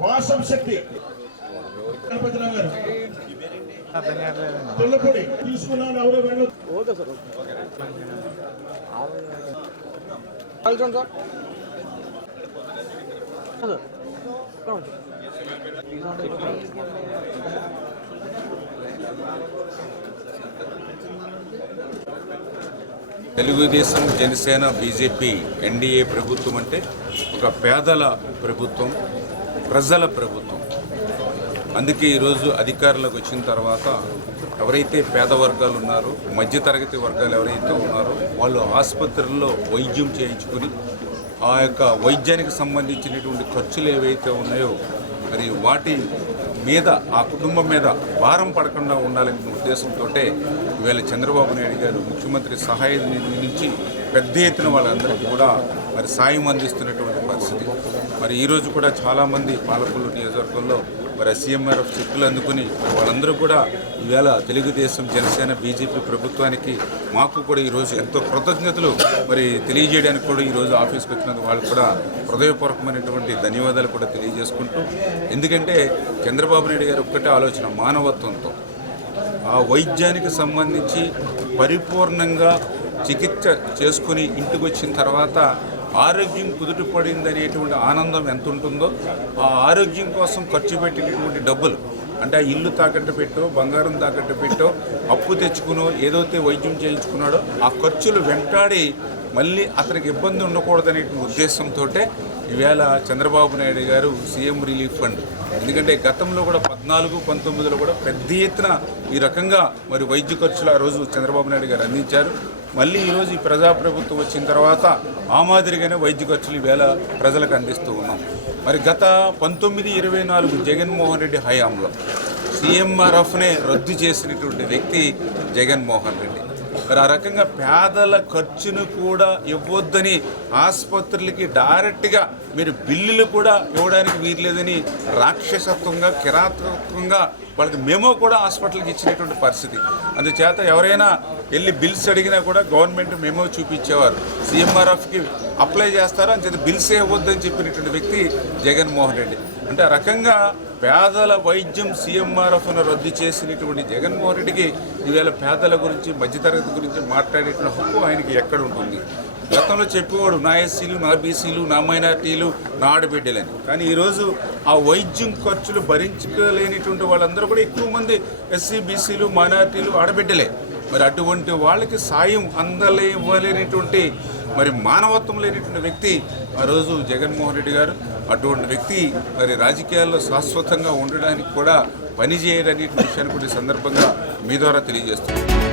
వాసం శక్తి. గణపతిరావు గారు. తొల్లపూడి. తీసుకున్నాను ఎవరు వెళ్ళదు తెలుగుదేశం జనసేన బీజేపీ ఎన్డీఏ ప్రభుత్వం అంటే ఒక పేదల ప్రభుత్వం ప్రజల ప్రభుత్వం. అందుకే ఈరోజు అధికారులకు వచ్చిన తర్వాత ఎవరైతే పేద వర్గాలు ఉన్నారో మధ్యతరగతి వర్గాలు ఎవరైతే ఉన్నారో వాళ్ళు ఆసుపత్రుల్లో వైద్యం చేయించుకుని ఆ యొక్క వైద్యానికి సంబంధించినటువంటి ఖర్చులు ఏవైతే ఉన్నాయో మరి వాటి మీద ఆ కుటుంబం మీద భారం పడకుండా ఉండాలనే ఉద్దేశంతో ఈవేళ చంద్రబాబు నాయుడు గారు ముఖ్యమంత్రి సహాయ నిధి నుంచి పెద్ద ఎత్తున వాళ్ళందరికీ కూడా మరి సాయం అందిస్తున్నటువంటి పరిస్థితి. మరి ఈరోజు కూడా చాలామంది పాలకొల్లు నియోజకవర్గంలో మరి సీఎంఆర్ఎఫ్ చెక్కులు అందుకుని వాళ్ళందరూ కూడా ఈవేళ తెలుగుదేశం జనసేన బీజేపీ ప్రభుత్వానికి మాకు కూడా ఈరోజు ఎంతో కృతజ్ఞతలు మరి తెలియజేయడానికి కూడా ఈరోజు ఆఫీస్కి వచ్చినందుకు వాళ్ళు కూడా హృదయపూర్వకమైనటువంటి ధన్యవాదాలు కూడా తెలియజేసుకుంటూ ఎందుకంటే చంద్రబాబు నాయుడు గారు ఒక్కటే ఆలోచన మానవత్వంతో. ఆ వైద్యానికి సంబంధించి పరిపూర్ణంగా చికిత్స చేసుకుని ఇంటికి వచ్చిన తర్వాత ఆరోగ్యం కుదుటపడింది అనేటువంటి ఆనందం ఎంత ఉంటుందో ఆ ఆరోగ్యం కోసం ఖర్చు పెట్టినటువంటి డబ్బులు అంటే ఆ ఇల్లు తాకట్టు పెట్టో బంగారం తాకట్టు పెట్టో అప్పు తెచ్చుకునో ఏదైతే వైద్యం చేయించుకున్నాడో ఆ ఖర్చులు వెంటాడి మళ్ళీ అతనికి ఇబ్బంది ఉండకూడదనే ఉద్దేశంతో ఈవేళ చంద్రబాబు నాయుడు గారు సీఎం రిలీఫ్ ఫండ్. ఎందుకంటే గతంలో కూడా పద్నాలుగు పంతొమ్మిదిలో కూడా పెద్ద ఎత్తున ఈ రకంగా మరి వైద్య ఖర్చులు ఆ రోజు చంద్రబాబు నాయుడు గారు అందించారు. మళ్ళీ ఈరోజు ఈ ప్రజాప్రభుత్వం వచ్చిన తర్వాత ఆ మాదిరిగానే వైద్య ఖర్చులు ఈవేళ ప్రజలకు అందిస్తూ ఉన్నాం. మరి గత పంతొమ్మిది ఇరవై నాలుగు జగన్మోహన్ రెడ్డి హయాంలో సీఎంఆర్ఎఫ్నే రద్దు చేసినటువంటి వ్యక్తి జగన్మోహన్ రెడ్డి. మరి ఆ రకంగా పేదల ఖర్చును కూడా ఇవ్వద్దని ఆసుపత్రులకి డైరెక్ట్గా మీరు బిల్లులు కూడా ఇవ్వడానికి వీర్లేదని రాక్షసత్వంగా కిరాతత్వంగా వాళ్ళకి మేము కూడా హాస్పిటల్కి ఇచ్చినటువంటి పరిస్థితి. అందుచేత ఎవరైనా వెళ్ళి బిల్స్ అడిగినా కూడా గవర్నమెంట్ మేమో చూపించేవారు. సీఎంఆర్ఎఫ్కి అప్లై చేస్తారా? అని చెప్పి బిల్సే ఇవ్వద్దని చెప్పినటువంటి వ్యక్తి జగన్మోహన్ రెడ్డి. అంటే ఆ రకంగా పేదల వైద్యం సీఎంఆర్ఎఫ్ను రద్దు చేసినటువంటి జగన్మోహన్ రెడ్డికి ఈవేళ పేదల గురించి మధ్యతరగతి గురించి మాట్లాడేటువంటి హక్కు ఆయనకి ఎక్కడ ఉంటుంది? గతంలో చెప్పేవాడు నా ఎస్సీలు నా బీసీలు నా మైనార్టీలు నా ఆడబిడ్డలని. కానీ ఈరోజు ఆ వైద్యం ఖర్చులు భరించలేనిటువంటి వాళ్ళందరూ కూడా ఎక్కువ మంది ఎస్సీ బీసీలు మైనార్టీలు ఆడబిడ్డలే. మరి అటువంటి వాళ్ళకి సాయం అందలేవ్వలేనటువంటి మరి మానవత్వం లేనటువంటి వ్యక్తి ఆ రోజు జగన్మోహన్ రెడ్డి గారు అటువంటి వ్యక్తి మరి రాజకీయాల్లో శాశ్వతంగా ఉండడానికి కూడా పనిచేయడనే విషయాన్ని కూడా సందర్భంగా మీ ద్వారా తెలియజేస్తున్నాను.